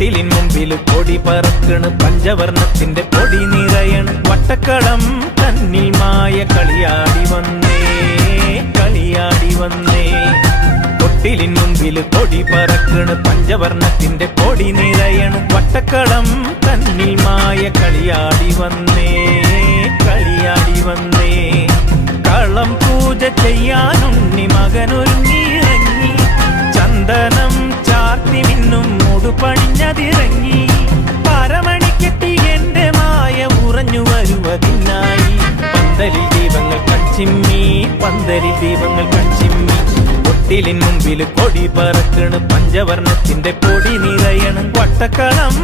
തൊട്ടിലിൻ മുമ്പിൽ കൊടി പറക്കണ് പഞ്ചവർണത്തിന്റെ പൊടി നിറയണ് വട്ടക്കളം തന്നിൽ മായ കളിയാടി വന്നേ കളിയാടി വന്നേ. കൊട്ടിലിൻ മുമ്പിൽ കൊടി പറക്കണ് പഞ്ചവർണത്തിന്റെ പൊടി നിറയണ് വട്ടക്കളം തന്നിൽ മായ കളിയാടി വന്നേ കളിയാടി വന്നേ. കളം പൂജ ചെയ്യാനുണ്ണി മുടുപണിഞ്ഞതിറങ്ങി പരമണിക്കെത്തി എന്റെ മായ ഉറഞ്ഞു വരുവതിനായി. പന്തലിൽ ദീപങ്ങൾ കച്ചിമ്മി പന്തലിൽ ദീപങ്ങൾ കച്ചിമ്മി കൊട്ടിലിൻ മുമ്പിൽ കൊടി പറക്കണ് പഞ്ചവർണത്തിന്റെ പൊടി നിറയണം. വട്ടക്കളം